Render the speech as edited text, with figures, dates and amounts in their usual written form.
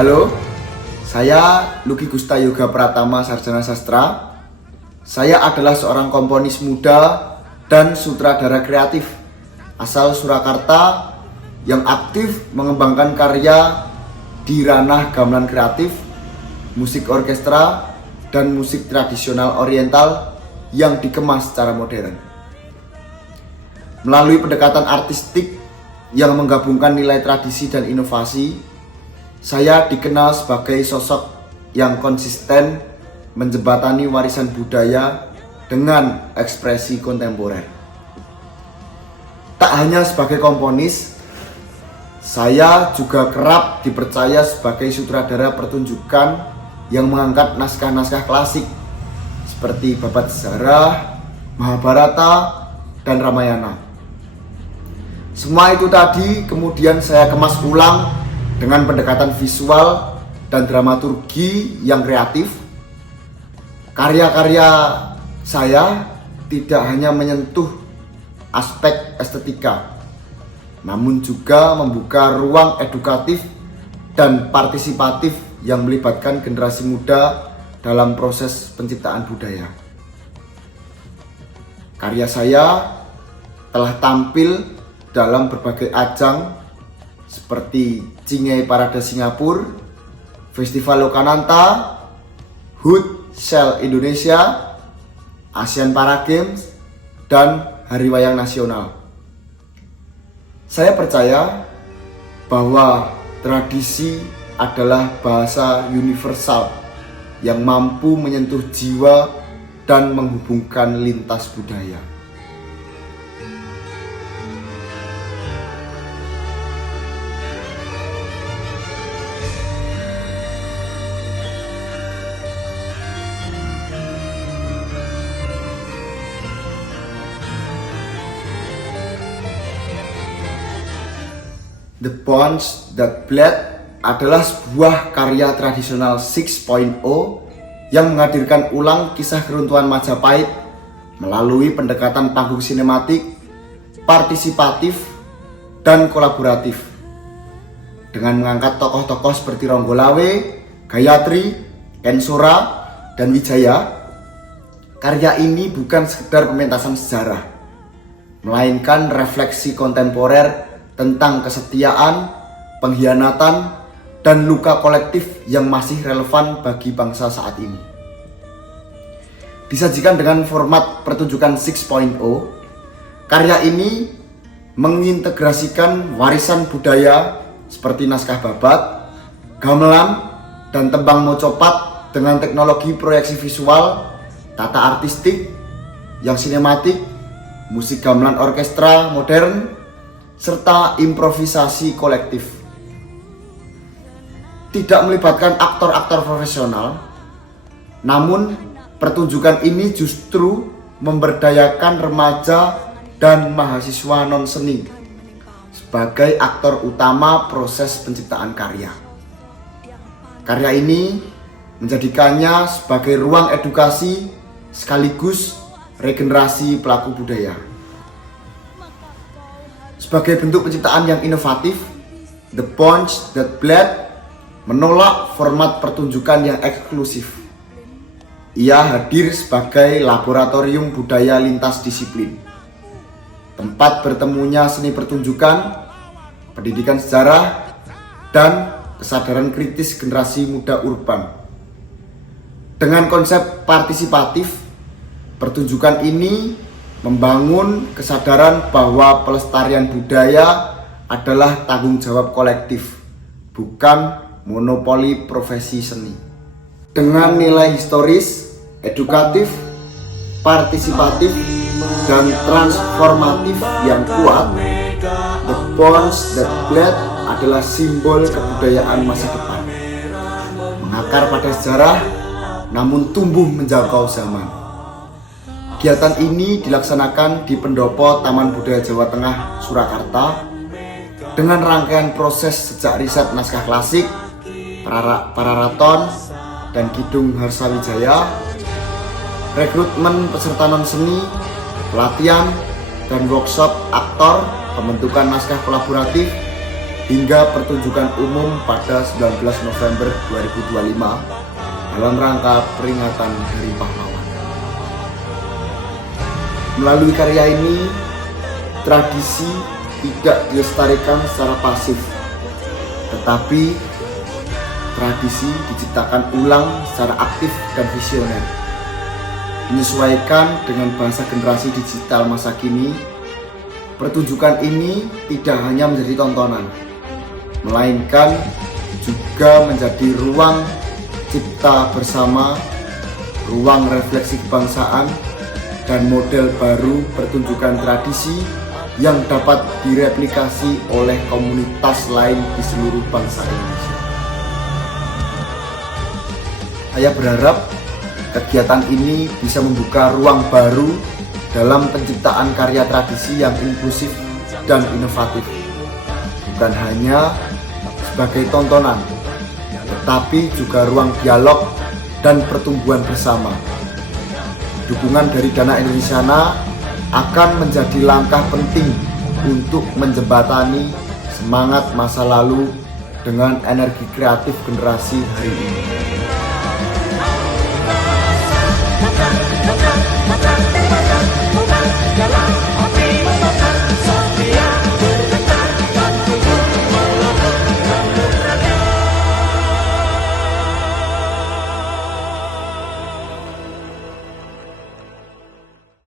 Halo, saya Lucky Gusta Yoga Pratama, Sarjana Sastra. Saya adalah seorang komponis muda dan sutradara kreatif asal Surakarta yang aktif mengembangkan karya di ranah gamelan kreatif, musik orkestra, dan musik tradisional oriental yang dikemas secara modern. Melalui pendekatan artistik yang menggabungkan nilai tradisi dan inovasi, saya dikenal sebagai sosok yang konsisten menjembatani warisan budaya dengan ekspresi kontemporer. Tak hanya sebagai komponis, saya juga kerap dipercaya sebagai sutradara pertunjukan yang mengangkat naskah-naskah klasik seperti Babat Sejarah, Mahabharata, dan Ramayana. Semua itu tadi kemudian saya kemas ulang dengan pendekatan visual dan dramaturgi yang kreatif. Karya-karya saya tidak hanya menyentuh aspek estetika, namun juga membuka ruang edukatif dan partisipatif yang melibatkan generasi muda dalam proses penciptaan budaya. Karya saya telah tampil dalam berbagai ajang seperti Cingai Parade Singapura, Festival Lokananta, HUT Shell Indonesia, Asian Para Games, dan Hari Wayang Nasional. Saya percaya bahwa tradisi adalah bahasa universal yang mampu menyentuh jiwa dan menghubungkan lintas budaya. The Bones That Bled adalah sebuah karya tradisional 6.0 yang menghadirkan ulang kisah keruntuhan Majapahit melalui pendekatan panggung sinematik, partisipatif, dan kolaboratif. Dengan mengangkat tokoh-tokoh seperti Ronggolawe, Gayatri, Kensora, dan Wijaya, karya ini bukan sekedar pementasan sejarah, melainkan refleksi kontemporer tentang kesetiaan, pengkhianatan, dan luka kolektif yang masih relevan bagi bangsa saat ini. Disajikan dengan format pertunjukan 6.0, karya ini mengintegrasikan warisan budaya seperti naskah babat, gamelan, dan tembang mocopat dengan teknologi proyeksi visual, tata artistik yang sinematik, musik gamelan orkestra modern, serta improvisasi kolektif. Tidak melibatkan aktor-aktor profesional, namun pertunjukan ini justru memberdayakan remaja dan mahasiswa non-seni sebagai aktor utama proses penciptaan karya. Karya ini menjadikannya sebagai ruang edukasi sekaligus regenerasi pelaku budaya. Sebagai bentuk penciptaan yang inovatif, The Bones That Bled menolak format pertunjukan yang eksklusif. Ia hadir sebagai laboratorium budaya lintas disiplin, tempat bertemunya seni pertunjukan, pendidikan sejarah, dan kesadaran kritis generasi muda urban. Dengan konsep partisipatif, pertunjukan ini membangun kesadaran bahwa pelestarian budaya adalah tanggung jawab kolektif, bukan monopoli profesi seni. Dengan nilai historis, edukatif, partisipatif, dan transformatif yang kuat, The Bones That Bled adalah simbol kebudayaan masa depan, mengakar pada sejarah namun tumbuh menjangkau zaman. Kegiatan ini dilaksanakan di Pendopo Taman Budaya Jawa Tengah, Surakarta, dengan rangkaian proses sejak riset naskah klasik, pararaton, dan Kidung Harsawijaya, rekrutmen peserta non-seni, pelatihan, dan workshop aktor, pembentukan naskah kolaboratif, hingga pertunjukan umum pada 19 November 2025 dalam rangka peringatan Hari Pahlawan. Melalui karya ini, tradisi tidak dilestarikan secara pasif, tetapi tradisi diciptakan ulang secara aktif dan visioner. Menyesuaikan dengan bahasa generasi digital masa kini, pertunjukan ini tidak hanya menjadi tontonan, melainkan juga menjadi ruang cipta bersama, ruang refleksi kebangsaan, dan model baru pertunjukan tradisi yang dapat direplikasi oleh komunitas lain di seluruh bangsa Indonesia. Saya berharap kegiatan ini bisa membuka ruang baru dalam penciptaan karya tradisi yang inklusif dan inovatif, bukan hanya sebagai tontonan, tetapi juga ruang dialog dan pertumbuhan bersama. Dukungan dari Dana Indonesiana akan menjadi langkah penting untuk menjembatani semangat masa lalu dengan energi kreatif generasi hari ini.